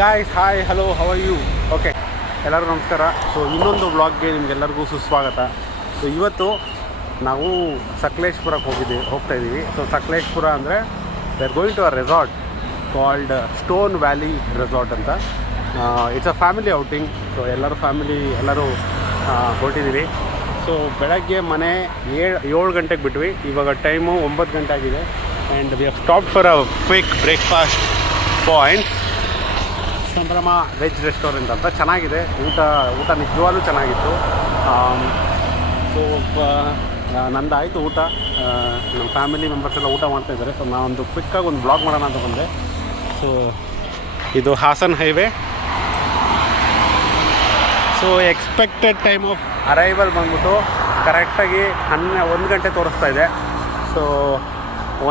Guys, hi, hello, how are you? Okay, ಎಲ್ಲರಿಗೂ ನಮಸ್ಕಾರ. So ಇನ್ನೊಂದು ವ್ಲಾಗ್ಗೆ ನಿಮಗೆಲ್ಲರಿಗೂ ಸುಸ್ವಾಗತ. ಸೊ ಇವತ್ತು ನಾವು ಸಕಲೇಶ್ಪುರಕ್ಕೆ ಹೋಗ್ತಾ ಇದ್ದೀವಿ. ಸೊ ಸಕಲೇಶ್ಪುರ ಅಂದರೆ we are going to a resort called Stone Valley Resort ಅಂತ. It's a family outing. So ಎಲ್ಲರೂ ಹೊರಟಿದ್ದೀವಿ. ಸೊ ಬೆಳಗ್ಗೆ ಮನೆ 7 ಗಂಟೆಗೆ ಬಿಟ್ವಿ. ಇವಾಗ ಟೈಮು 9 ಗಂಟೆ ಆಗಿದೆ. And we have stopped for a quick breakfast point. ಸಂಭ್ರಮ ವೆಜ್ ರೆಸ್ಟೋರೆಂಟ್ ಅಂತ. ಚೆನ್ನಾಗಿದೆ ಊಟ ನಿಜವಾಗ್ಲೂ ಚೆನ್ನಾಗಿತ್ತು. ಸೊ ನಂದಾಯಿತು ಊಟ. ನಮ್ಮ ಫ್ಯಾಮಿಲಿ ಮೆಂಬರ್ಸ್ ಎಲ್ಲ ಊಟ ಮಾಡ್ತಾಯಿದ್ದಾರೆ. ಸೊ ನಾನೊಂದು ಕ್ವಿಕ್ಕಾಗಿ ಒಂದು ಬ್ಲಾಗ್ ಮಾಡೋಣ ಅಂತ ಬಂದೆ. ಸೊ ಇದು Hassan highway. So expected time of arrival ಬಂದ್ಬಿಟ್ಟು ಕರೆಕ್ಟಾಗಿ 1 ಗಂಟೆ ತೋರಿಸ್ತಾ ಇದೆ. ಸೊ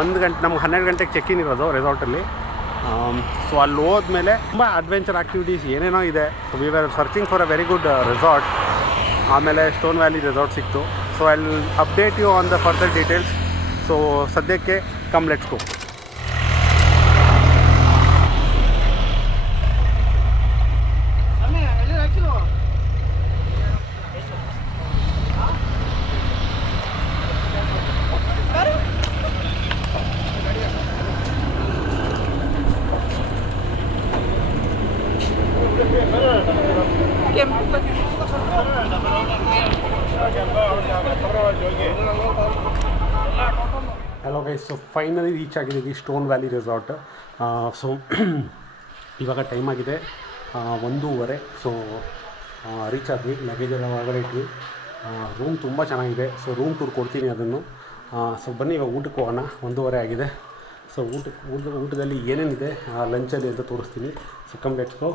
1 ಗಂಟೆ ನಮ್ಗೆ 12 ಗಂಟೆಗೆ ಚೆಕ್ ಇನ್ ಇರೋದು ರೆಸಾರ್ಟಲ್ಲಿ. ಸೊ ಅಲ್ಲಿ ಹೋದ್ಮೇಲೆ ತುಂಬ ಅಡ್ವೆಂಚರ್ ಆ್ಯಕ್ಟಿವಿಟೀಸ್ ಏನೇನೋ ಇದೆ. So we are searching for a very good resort. ಆಮೇಲೆ ಸ್ಟೋನ್ ವ್ಯಾಲಿ ರೆಸಾರ್ಟ್ ಸಿಕ್ತು. So I will update you on the further details. So ಸದ್ಯಕ್ಕೆ come let's go. Hello guys, so finally reach ಆಗಿದ್ದೀವಿ Stone Valley Resort. So ಇವಾಗ time ಆಗಿದೆ 1:30. So reach ಆದ್ವಿ. Luggage ಎಲ್ಲ ಒಳಗಡೆ ಇಟ್ವಿ. Room ತುಂಬ ಚೆನ್ನಾಗಿದೆ. ಸೊ ರೂಮ್ ಟೂರ್ ಕೊಡ್ತೀನಿ ಅದನ್ನು. ಸೊ ಬನ್ನಿ ಇವಾಗ ಊಟಕ್ಕೆ ಹೋಗೋಣ. 1:30 ಆಗಿದೆ. ಸೊ ಊಟದಲ್ಲಿ ಏನೇನಿದೆ ಲಂಚಲ್ಲಿ ಅಂತ ತೋರಿಸ್ತೀನಿ. So come let's go.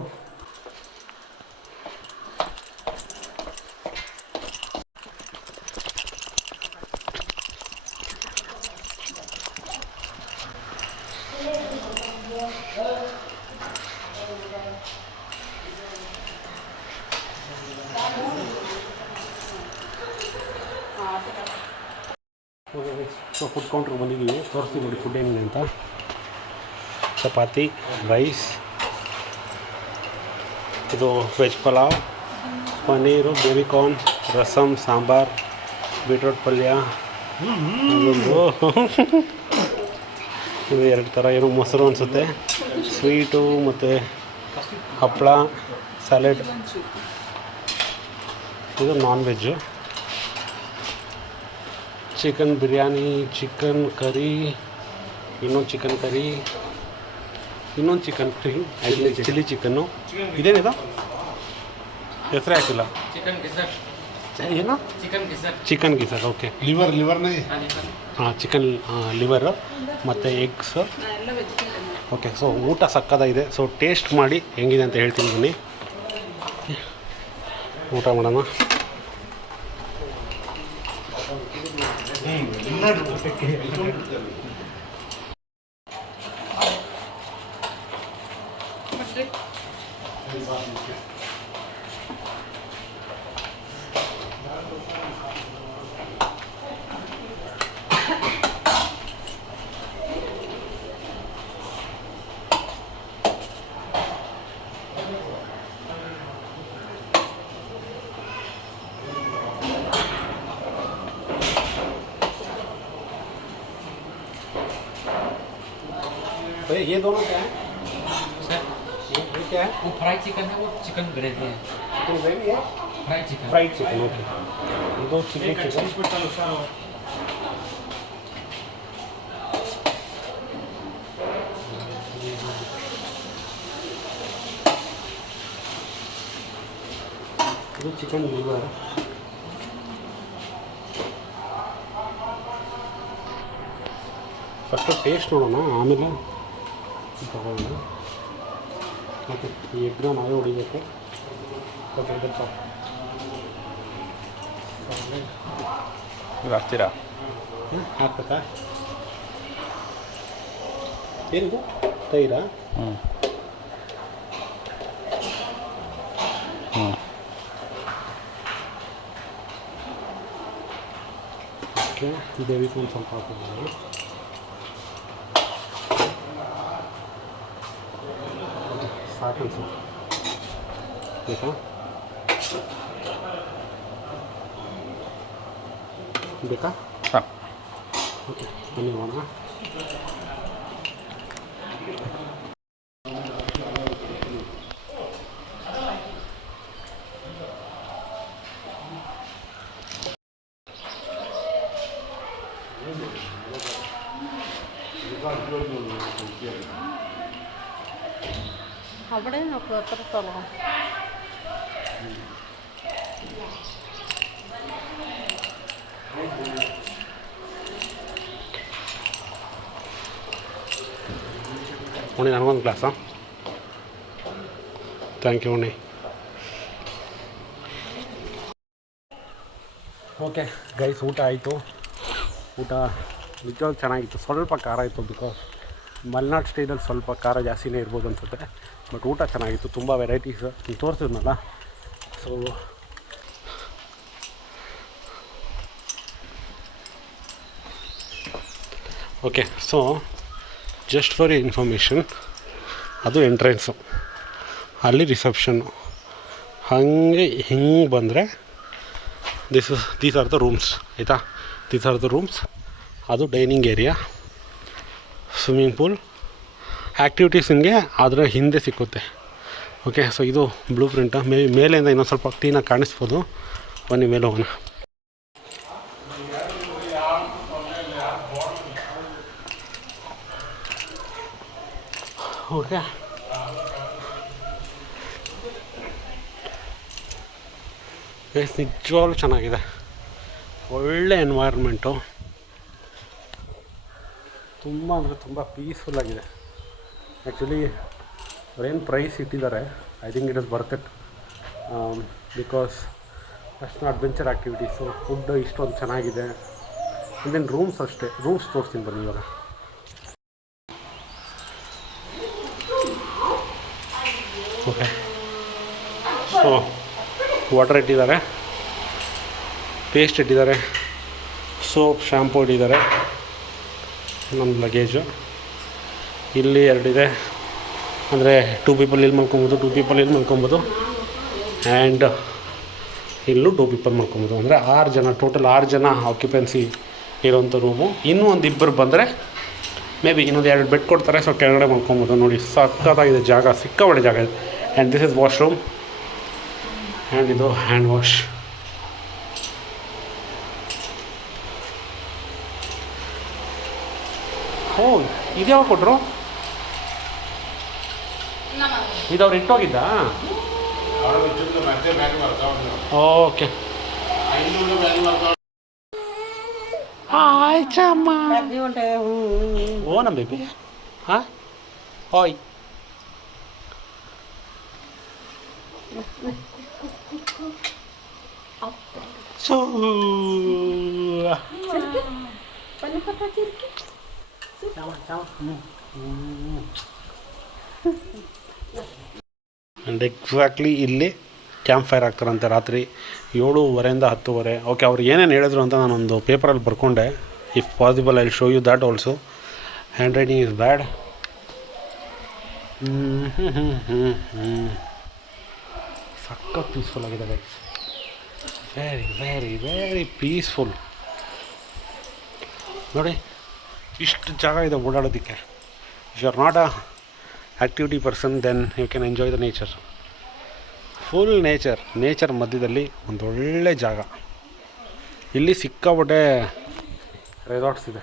So food ಕೌಂಟ್ರಿಗೆ ಬಂದಿದ್ದೀವಿ. ತೋರಿಸ್ತೀವಿ ನೋಡಿ ಫುಡ್ ಏನಿದೆ ಅಂತ. ಚಪಾತಿ, ರೈಸ್, ಇದು veg pulao, paneer, baby corn, rasam, sambar, beetroot palya, ಇದು 2 ಥರ ಏನೋ ಮೊಸರು ಅನಿಸುತ್ತೆ, ಸ್ವೀಟು ಮತ್ತು ಹಪ್ಪಳ, ಸ್ಯಾಲೆಡ್. ಇದು non veg. Chicken biryani, chicken curry, ಇನ್ನೊಂದು ಚಿಕನ್ ಕರಿ, ಇನ್ನೊಂದು ಚಿಕನ್ ಕರಿ, ಚಿಲ್ಲಿ ಚಿಕನ್ನು. ಇದೇನಿದು ಹೆಸರೇ ಹಾಕಿಲ್ಲ. ಏನು ಚಿಕನ್ ಗಿಸರ್. ಓಕೆ, ಲಿವರ್ನೇ. ಹಾಂ, ಚಿಕನ್ ಲಿವರು ಮತ್ತು ಎಗ್ಸ್. ಓಕೆ, ಸೊ ಊಟ ಸಕ್ಕತ್ತಾಗಿದೆ. ಸೊ ಟೇಸ್ಟ್ ಮಾಡಿ ಹೆಂಗಿದೆ ಅಂತ ಹೇಳ್ತೀನಿ ಬನ್ನಿ. ಊಟ ಮಾಡೋಣ. ये दोनों क्या है सर? ये क्या है? वो फ्राइड चिकन है, वो चिकन ग्रेवी है. चिकन ग्रेवी है? Fried chicken. ओके, दो चिकन. ಇದು ಚಿಕನ್ ಲಿವರ್. ಫಸ್ಟು ಟೇಸ್ಟ್ ನೋಡೋಣ, ಆಮೇಲೆ ತಗೊಳ್ಳೋಣ. ಮತ್ತು ಈ ಎಗ್ನ ನಾವೇ ಹೊಡಿಬೇಕು. ಹಾಕ್ತೀರಾ? ಹಾಕ್ಬೇಕಾ? ಏನಿದು ತೈರಾ? ಓಕೆ, ಬೇವಿಗೆ ಒಂದು ಸ್ವಲ್ಪ ಹಾಕೋದು. ಸಾಕು ಅನ್ಸುತ್ತೆ. ಬೇಕಾ? ಬೇಕಾ? ಸಾಕು. ಓಕೆ ಬನ್ನಿ ಹೋಗೋಣ. അവിടെ നോക്കുക എത്ര സ്ഥലം. ಉಣ್ಣಿ ನನಗೊಂದು ಗ್ಲಾಸಾ? ಥ್ಯಾಂಕ್ ಯು ಉಣ್ಣಿ. ಓಕೆ ಗೈಸ್, ಊಟ ಆಯಿತು. ಊಟ ನಿಜವಾಗ್ಲೂ ಚೆನ್ನಾಗಿತ್ತು. ಸ್ವಲ್ಪ ಖಾರ ಇತ್ತು, ಬಿಕಾಸ್ ಮಲೆನಾಡು ಸ್ಟೈಲಲ್ಲಿ ಸ್ವಲ್ಪ ಖಾರ ಜಾಸ್ತಿನೇ ಇರ್ಬೋದು ಅನಿಸುತ್ತೆ. ಬಟ್ ಊಟ ಚೆನ್ನಾಗಿತ್ತು, ತುಂಬ ವೆರೈಟೀಸ್ ನೀವು ತೋರಿಸಿದ್ನಲ್ಲ. So okay, so just for information, ಅದು ಎಂಟ್ರೆನ್ಸು, ಅಲ್ಲಿ ರಿಸೆಪ್ಷನ್ನು. ಹಾಗೆ ಹಿಂಗೆ ಬಂದರೆ ದೀಸ್ ಆರ್ ದ ರೂಮ್ಸ್, ಆಯಿತಾ? These are the rooms. ಅದು dining area, swimming pool, activities ನಿಮಗೆ ಅದರ ಹಿಂದೆ ಸಿಕ್ಕುತ್ತೆ. ಓಕೆ, ಸೊ ಇದು ಬ್ಲೂ ಪ್ರಿಂಟು. ಮೇಲಿಂದ ಇನ್ನೊಂದು ಸ್ವಲ್ಪ ಕ್ಲೀನಾಗಿ ಕಾಣಿಸ್ಬೋದು. ಬನ್ನಿ ಮೇಲೆ ಹೋಗೋಣ. ಓಕೆ, ನಿಜವಾಗ್ಲೂ ಚೆನ್ನಾಗಿದೆ. ಒಳ್ಳೆ ಎನ್ವೈರ್ಮೆಂಟು, ತುಂಬ ಅಂದರೆ ತುಂಬ ಪೀಸ್ಫುಲ್ಲಾಗಿದೆ. ಆ್ಯಕ್ಚುಲಿ ಅವ್ರೇನು ಪ್ರೈಸ್ ಇಟ್ಟಿದ್ದಾರೆ, I think it is worth it, because ಅಷ್ಟು ಅಡ್ವೆಂಚರ್ ಆ್ಯಕ್ಟಿವಿಟೀಸು, ಫುಡ್ ಇಷ್ಟೊಂದು ಚೆನ್ನಾಗಿದೆ. ದೆನ್ ರೂಮ್ಸ್ ಅಷ್ಟೇ. ರೂಮ್ಸ್ ತೋರಿಸ್ತೀನಿ ಬನ್ನಿ ಇವಾಗ. ಓಕೆ, ಸೊ ವಾಟರ್ ಇಟ್ಟಿದ್ದಾರೆ, ಪೇಸ್ಟ್ ಇಟ್ಟಿದ್ದಾರೆ, ಸೋಪ್, ಶ್ಯಾಂಪೂ ಇಟ್ಟಿದ್ದಾರೆ. ನಮ್ಮ ಲಗೇಜು ಇಲ್ಲಿ ಎರಡಿದೆ, ಅಂದರೆ 2 ಪೀಪಲ್ ಇಲ್ಲಿ ಮಲ್ಕೊಬೋದು, 2 ಪೀಪಲ್ ಇಲ್ಲಿ ಮಲ್ಕೊಬೋದು, ಆ್ಯಂಡ್ ಇಲ್ಲೂ 2 ಪೀಪಲ್ ಮಲ್ಕೊಬೋದು. ಅಂದರೆ 6 ಜನ, ಟೋಟಲ್ 6 ಜನ ಆಕ್ಯುಪೆನ್ಸಿ ಇರೋಂಥ ರೂಮು. ಇನ್ನೂ ಒಂದು ಇಬ್ಬರು ಬಂದರೆ ಮೇ ಬಿ ಇನ್ನೊಂದು 2 ಬೆಡ್ ಕೊಡ್ತಾರೆ. ಸೊ ಕೆಳಗಡೆ ಮಲ್ಕೊಬೋದು. ನೋಡಿ, ಸಕ್ಕತ್ತಾಗಿದೆ ಜಾಗ, ಸಿಕ್ಕಾಪಟ್ಟೆ ಜಾಗ ಇದೆ. And this is washroom, and ಇದು ಹ್ಯಾಂಡ್ ವಾಶ್. ಓ, ಇದ್ಯಾವಾಗ ಕೊಟ್ಟರು? ಇದು ಅವ್ರು ಇಟ್ಟೋಗಿದ್ದ? Okay, hi ಚಮ್ಮ. ಓ ನಮ್ಮ ಬೇಬಿ. ಹಾಂ, ಹಾಯ್. ಸೊ ಆ್ಯಂಡ್ ಎಕ್ಸಾಕ್ಟ್ಲಿ ಇಲ್ಲಿ ಕ್ಯಾಂಪ್ ಫೈರ್ ಆಗ್ತಾರಂತೆ ರಾತ್ರಿ 7:30 10:00. ಓಕೆ, ಅವ್ರು ಏನೇನು ಹೇಳಿದ್ರು ಅಂತ ನಾನೊಂದು ಪೇಪರಲ್ಲಿ ಬರ್ಕೊಂಡೆ. If possible I will show you that also. Handwriting is bad. ಸಖತ್ ಪೀಸ್ಫುಲ್ ಆಗಿದೆ guys, very very very peaceful. ನೋಡಿ, ಇಷ್ಟು ಜಾಗ ಇದೆ ಓಡಾಡೋದಕ್ಕೆ. If you are not a activity person, then you can enjoy the nature. Full nature ಮಧ್ಯದಲ್ಲಿ ಒಂದೊಳ್ಳೆ ಜಾಗ. ಇಲ್ಲಿ ಸಿಕ್ಕಾಪಟ್ಟೆ ರೆಸಾರ್ಟ್ಸ್ ಇದೆ.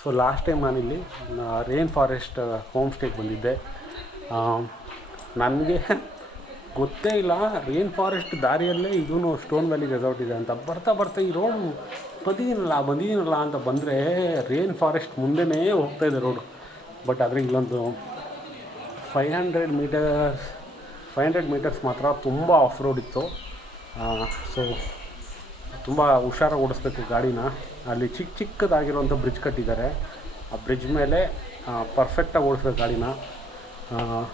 ಸೊ ಲಾಸ್ಟ್ ಟೈಮ್ ನಾನಿಲ್ಲಿ ರೇನ್ ಫಾರೆಸ್ಟ್ ಹೋಮ್ ಸ್ಟೇಗೆ ಬಂದಿದ್ದೆ. ನನಗೆ ಗೊತ್ತೇ ಇಲ್ಲ ರೇನ್ ಫಾರೆಸ್ಟ್ ದಾರಿಯಲ್ಲೇ ಇದೂ ಸ್ಟೋನ್ ವ್ಯಾಲಿ ರೆಸಾರ್ಟ್ ಇದೆ ಅಂತ. ಬರ್ತಾ ಈ ರೋಡ್ ಬಂದಿದ್ದೀನಲ್ಲ ಅಂತ ಬಂದರೆ ರೇನ್ ಫಾರೆಸ್ಟ್ ಮುಂದೆನೇ ಹೋಗ್ತಾಯಿದೆ ರೋಡು. ಬಟ್ ಆದರೆ ಇಲ್ಲೊಂದು 500 ಮೀಟರ್ಸ್ ಮಾತ್ರ ತುಂಬ ಆಫ್ ರೋಡ್ ಇತ್ತು. ಸೊ ತುಂಬ ಹುಷಾರಾಗಿ ಓಡಿಸ್ಬೇಕು ಗಾಡಿನ. ಅಲ್ಲಿ ಚಿಕ್ಕದಾಗಿರೋಂಥ ಬ್ರಿಡ್ಜ್ ಕಟ್ಟಿದ್ದಾರೆ. ಆ ಬ್ರಿಡ್ಜ್ ಮೇಲೆ ಪರ್ಫೆಕ್ಟಾಗಿ ಓಡಿಸ್ಬೇಕು ಗಾಡಿನ.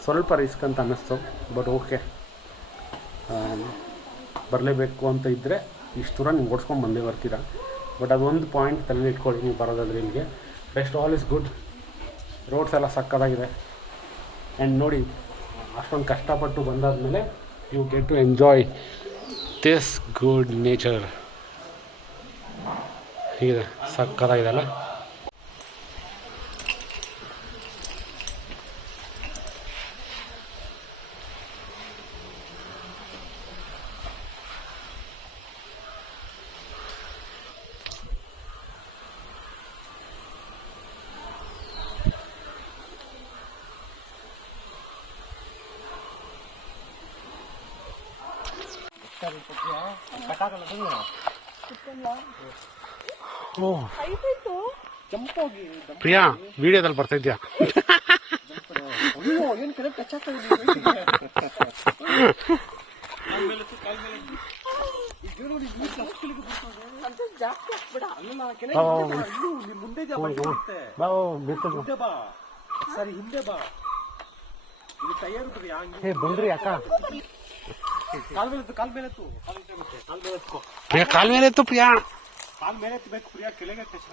ಸ್ವಲ್ಪ ರಿಸ್ಕ್ ಅಂತ ಅನ್ನಿಸ್ತು, ಬಟ್ ಓಕೆ, ಬರಲೇಬೇಕು ಅಂತ ಇದ್ದರೆ ಇಷ್ಟು ದೂರ ನೀವು ಓಡಿಸ್ಕೊಂಡು ಬಂದೇ ಬರ್ತೀರಾ. ಬಟ್ ಅದೊಂದು ಪಾಯಿಂಟ್ ತಲೆಯಲ್ಲಿ ಇಟ್ಕೊಳ್ಳಿ ನೀವು ಬರೋದಾದ್ರೆ ಇಲ್ಲಿಗೆ. Rest all is good. Roads ಎಲ್ಲ ಸಕ್ಕತ್ತಾಗಿದೆ. ಆ್ಯಂಡ್ ನೋಡಿ, ಅಷ್ಟೊಂದು ಕಷ್ಟಪಟ್ಟು ಬಂದಾದ್ಮೇಲೆ you get to enjoy this good nature. ಹೀಗಿದೆ, ಸಕ್ಕತ್ತಾಗಿದೆಲ್ಲ. ಪ್ರಿಯಾ, ವಿಡಿಯೋದಲ್ಲಿ ಬರ್ತಾ ಇದ್ಯಾ? ಬಂದ್ರಿ ಅಕ್ಕ, ಪ್ರಿಯಾ ಕಾಲ್ ಮೇಲೆ ಎತ್ತು, ಪ್ರಿಯಾ ಕಾಲ್ ಮೇಲೆ ಎತ್ತಬೇಕು, ಪ್ರಿಯಾ ಕೆಳಗೆ ಟಚ್.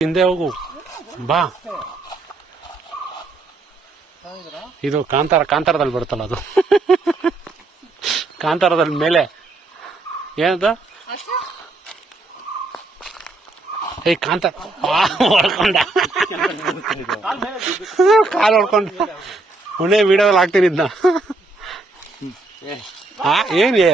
ಹಿಂದೆ ಹೋಗು ಬಾ. ಇದು ಕಾಂತಾರದಲ್ಲಿ ಬರುತ್ತಲ್ಲ ಅದು. ಕಾಂತಾರದಲ್ಲಿ ಮೇಲೆ ಏನದ ಕಾಂತಾರ ಹೊಡ್ಕೊಂಡ, ಕಾಲು ಹೊಡ್ಕೊಂಡು ಒಳ್ಳೆ ವಿಡಿಯೋದಲ್ಲಿ ಹಾಕ್ತೀನಿ ಇದನ್ನ. ಏನೇ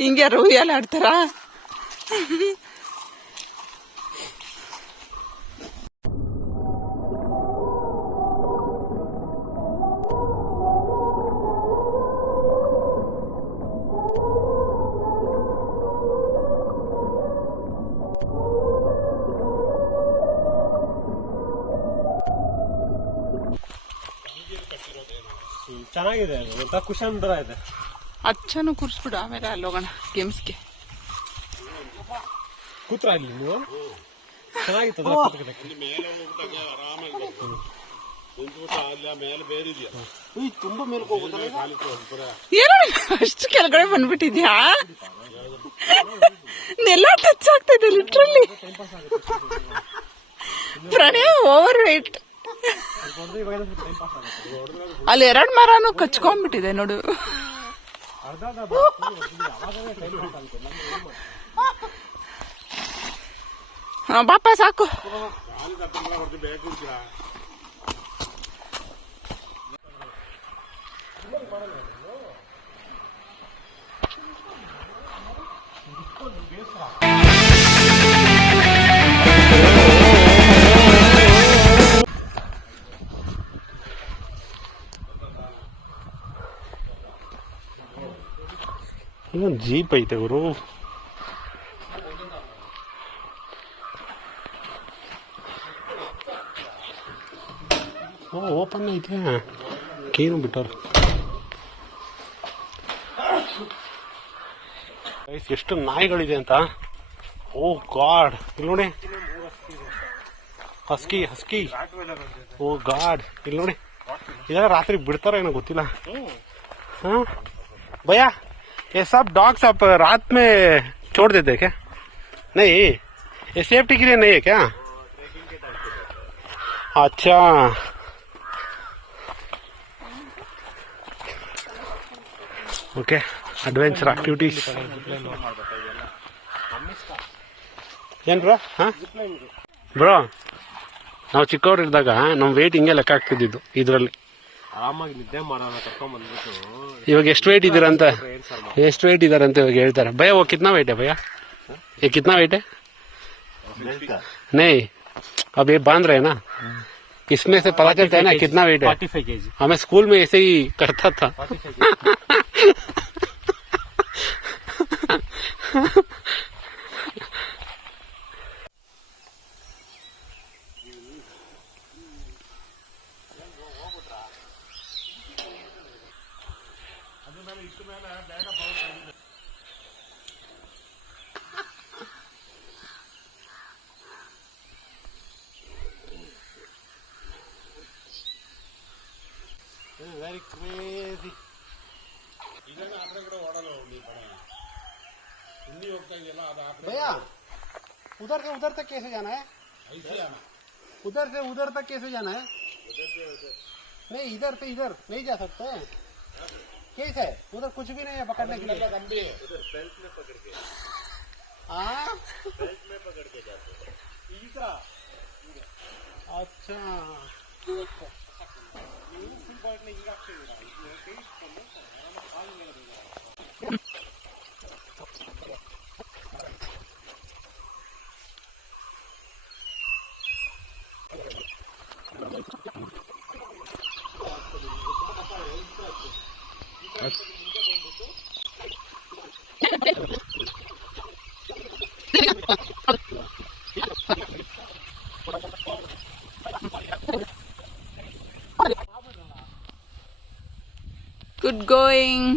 ಹಿಂಗೆ ರೂಯಲ್ ಆಡ್ತಾರ. ಚೆನ್ನಾಗಿದೆ, ಒಂಥರ ಕುಶನ್ ತರ ಇದೆ. ಅಚ್ಚನು ಕೂರಿಸ್ಬಿಡು, ಆಮೇಲೆ ಅಲ್ಲಿ ಹೋಗೋಣ ಗೇಮ್ಸ್ಗೆ. ಕೂತ್ರ ಇಲ್ಲಿ ನೀವು ಚೆನ್ನಾಗಿತ್ತು. ಏನೋ ಅಷ್ಟು ಕೆಳಗಡೆ ಬಂದ್ಬಿಟ್ಟಿದ್ಯಾ? ನೆಲ್ಲ ಟಚ್ ಆಗ್ತಿದೆ ಲಿಟ್ರಲಿ. ಪ್ರಣಯ ಓವರ್ ವೇಟ್. ಅಲ್ಲಿ 2 ಮರನು ಕಚ್ಕೊಂಡ್ಬಿಟ್ಟಿದೆ ನೋಡು. ಬಾಪ ಸಾಕು. ಇನ್ನೊಂದು ಜೀಪ್ ಐತೆ ಗುರು. ಓಪನ್ ಐತೆ, ಕೀನು ಬಿಟ್ಟವ್ರು. ಎಷ್ಟು ನಾಯಿಗಳಿದೆ ಅಂತ. ಓ ಗಾಡ್, ಇಲ್ಲಿ ನೋಡಿ, ಹಸ್ಕಿ. ಓ ಗಾಡ್, ಇಲ್ಲಿ ನೋಡಿ, ಇದೆಲ್ಲ ರಾತ್ರಿ ಬಿಡ್ತಾರ ಏನೋ ಗೊತ್ತಿಲ್ಲ. हाँ भैया, ये सब डॉग्स आप रात में छोड़ देते क्या? नहीं, ये सेफ्टी के लिए नहीं है क्या? अच्छा, ಓಕೆ. ಅಡ್ವೆಂಚರ್ ಆಕ್ಟಿವಿಟೀಸ್ ಏನು ಬ್ರೋ? ಹಾಂ ಬ್ರೋ, ನಾವು ಚಿಕ್ಕವ್ರು ಇದ್ದಾಗ ನಮ್ಮ ವೆಯ್ಟ್ ಹಿಂಗೆ ಲೆಕ್ಕ ಹಾಕ್ತಿದ್ದು ಇದರಲ್ಲಿ. ಆರಾಮಾಗಿ ನಿದ್ದೆ ಮಾಡೋಣ ಕರ್ಕೊಂಡ್ಬಂದ್ಬಿಟ್ಟು. ಇವಾಗ ಎಷ್ಟು ವೆಯ್ಟ್ ಇದ್ದೀರಂತ, ಎಷ್ಟು ವೆಯ್ಟ್ ಇದ್ದಾರಂತ ಇವಾಗ ಹೇಳ್ತಾರೆ. ಭಯ वो कितना वेट है भैया? ये कितना वेट है? नहीं, अब ये बांध रहे हैं ना, इसमें से पता चलता है ना कितना वेट है. 45 kg. हमें स्कूल में ऐसे ही करता था. भैया उधर तक कैसे जाना है? उधर से उधर तक कैसे जाना है? नहीं इधर से इधर नहीं जा सकते कैसे है? उधर कुछ भी नहीं है पकड़ने के लिए। बेल्ट में पकड़ के बेल्ट में पकड़ के जाते अच्छा ಗುಡ್ ಗೋಯಿಂಗ್.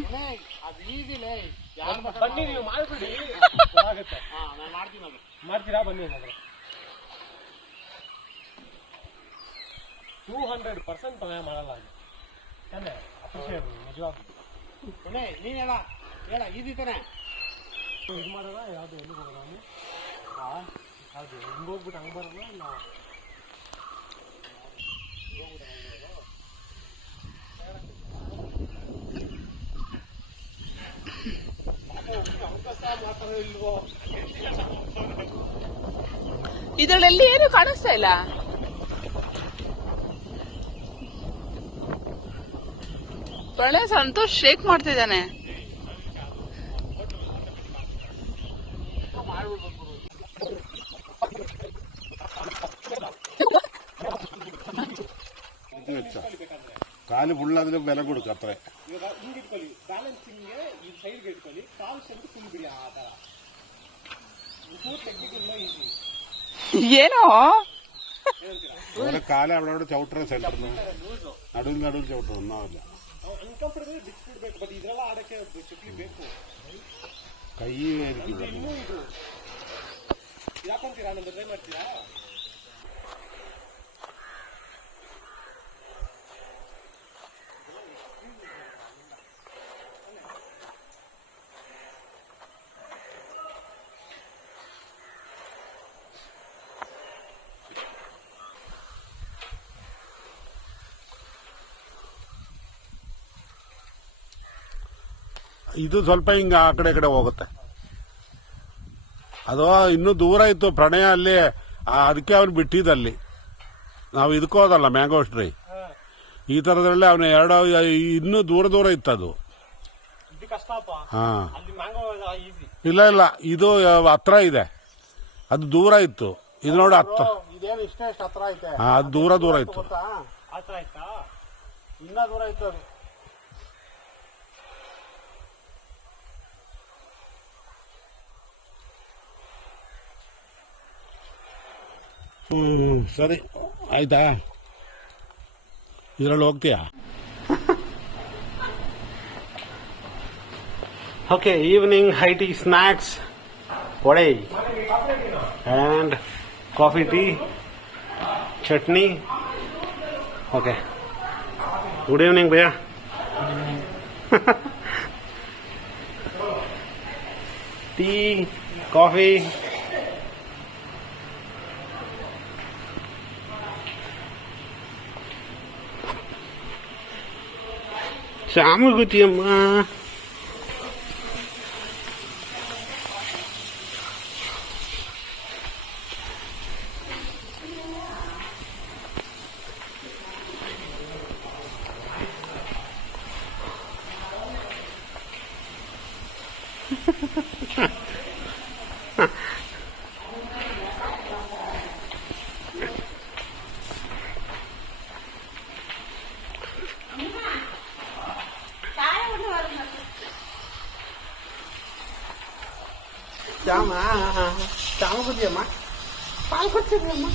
ಬನ್ನಿ ನೀವು ಮಾಡ್ಬಿಡಿ ಮಾಡ್ತೀರಾ ಬನ್ನಿ 200% ಮಾಡಲ್ಲ ತಾನೆ ಅಪ್ರಿಷಿಯೇಟ್ ನಿಜವಾಗ್ಲೂ ನೀನ್ ಹೇಳ ಈಸಿ ತಾನೆ ಇದು ಮಾಡೋಣ ಯಾವುದು ಎಲ್ಲಿಗೆ ಹೋಗೋಣ ಯಾವುದು ಹಿಂಗೆ ಹೋಗ್ಬಿಟ್ಟು ಹಂಗೆ ಬರೋಣ ನಾವು ಇದರಲ್ಲಿ ಏನು ಕಾಣಿಸ್ತಾ ಇಲ್ಲ. ಒಳ್ಳೆ ಸಂತೋಷ್ ಶೇಕ್ ಮಾಡ್ತಿದ್ದಾನೆ. ಕಾಲು ಬುಳ್ಳಾದ್ರೆ ಬೆಲೆ ಕೊಡುತ್ತೆ ಹತ್ರ ಇವಾಗ ಹಿಂಗೆ ಇಟ್ಕೊಳ್ಳಿ ಬ್ಯಾಲೆನ್ಸಿಂಗ್ಗೆ ಈ ಸೈಡ್ಗೆ ಇಟ್ಕೊಳ್ಳಿ ಕಾಲು ಸೆಂಟು ಫುಲ್ ಬಿಡಿ ಆ ಥರ ಟೆಕ್ನಿಕಲ್ ಈಸಿ ಏನೋ ಕಾಲ അവിടെ ചവിട്ടറ സെന്റർ നടുവിൽ ചവിട്ടർ ഒന്നാവില്ല ಅನ್ಕಂಫರ್ಟಬಲ್ ಬಿಟ್ಬಿಡ್ಬೇಕು ಬಟ್ ಇದ್ರೆಲ್ಲ ಆಡಕ್ಕೆ ಚಕ್ಲಿ ಬೇಕು ಕೈ ಇನ್ನೂ ಇದು ಯಾಕಂತೀರಾ ನಂದು ಟ್ರೈ ಮಾಡ್ತೀರಾ ಇದು ಸ್ವಲ್ಪ ಹಿಂಗ ಆ ಕಡೆ ಹೋಗುತ್ತೆ ಅದು ಇನ್ನೂ ದೂರ ಇತ್ತು ಪ್ರಣಯ ಅಲ್ಲಿ ಅದಕ್ಕೆ ಅವನು ಬಿಟ್ಟಿದ್ದಲ್ಲಿ ನಾವು ಇದಕ್ಕೋದಲ್ಲ ಮ್ಯಾಂಗೋ ಟ್ರೀ ಈ ತರದ್ರಲ್ಲಿ ಅವನು ಇನ್ನೂ ದೂರ ಇತ್ತು ಅದು ಹಾ ಇಲ್ಲ ಇದು ಹತ್ರ ಇದೆ ಅದು ದೂರ ಇತ್ತು ಇದು ನೋಡಿ ಇದೇನು ಇಷ್ಟೇ ಹತ್ರ ಐತೆ ಅದು ದೂರ ಇತ್ತು ಇನ್ನ ದೂರ ಇತ್ತು ಅದು ಸರಿ ಆಯ್ತಾ ಇದರಲ್ಲಿ ಹೋಗ್ತೀಯಾ okay evening high tea snacks vada and coffee tea chutney okay good evening bhaiya tea coffee ಶ್ಯಾಮಗುತಿಯಮ್ಮ ಶ್ಯಾಮಗುತಿಯಮ್ಮ ಪಾಲ್ ಕೊಡ್ತಿದ್ರಮ್ಮ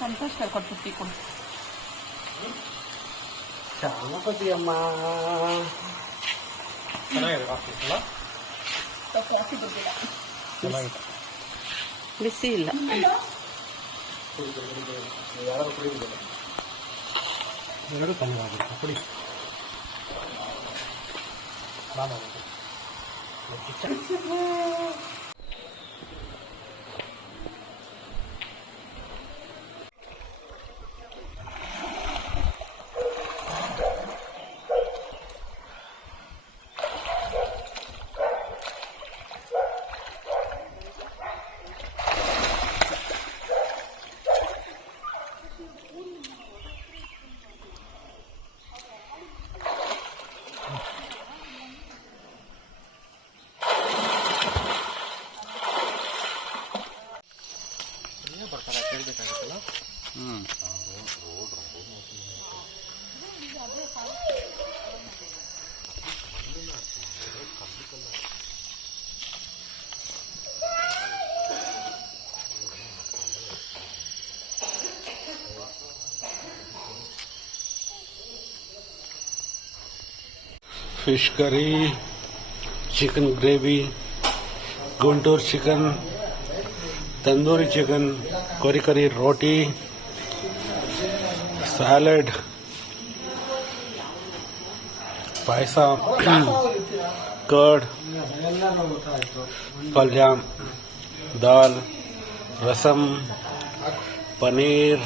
ಸಂತೋಷ್ ಕರ್ಕೊಟ್ಟು ಟೀ ಕೊಡು. ಶ್ಯಾಮಗುತಿಯಮ್ಮ ಚೆನ್ನಾಗಿದೆ ಕಾಫಿ ಅಲ್ಲ ಕಾಫಿ ಬರ್ಬೇಡ, ಚೆನ್ನಾಗಿದೆ ಬಿಸಿ ಇಲ್ಲ. ಎರಡು ಚೆನ್ನಾಗಿದೆ ಕುಡಿ ಸಾಮಾನು ಬರ್ತಾರೆ ಕೇಳಬೇಕಾಗುತ್ತಲ್ಲ. Fish curry, chicken gravy, Guntur chicken, tandoori chicken, kori roti, salad, payasa, curd, palya, dal, rasam, paneer,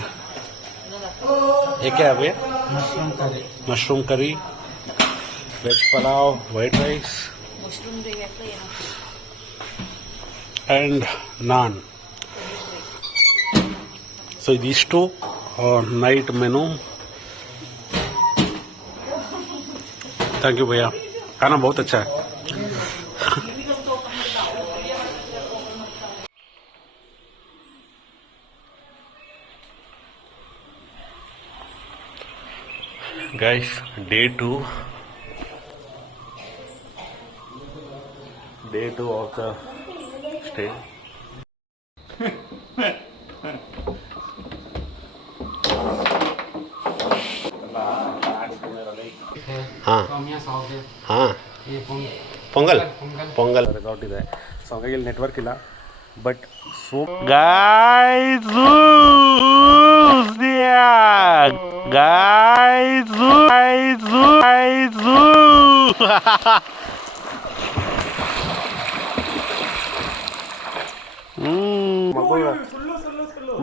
ये क्या है? Mushroom curry, veg pulao, white rice and naan. So these two night menu. Thank you भैया, खाना बहुत अच्छा है. Guys, day 2 of the stay. हाँ हाँ ಪೊಂಗಲ್ ರೆಸಾರ್ಟ್ ಇದೆ. ಸೊ ಹಾಗಾಗಿ ಇಲ್ಲಿ ನೆಟ್ವರ್ಕ್ ಇಲ್ಲ, ಬಟ್ ಗಾಯ್ಸ್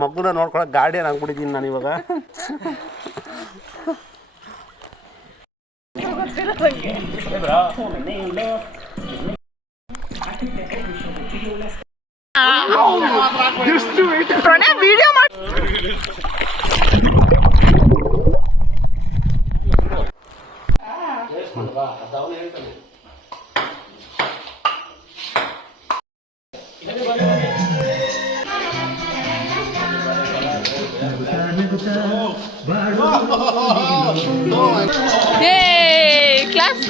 ಮಗುನ ನೋಡ್ಕೊಳಕ್ ಗಾರ್ಡಿಯನ್ ಆಗ್ಬಿಟ್ಟಿದ್ದೀನಿ ನಾನು ಇವಾಗ. ವಿಡಿಯೋ ಮಾಡಿ claps.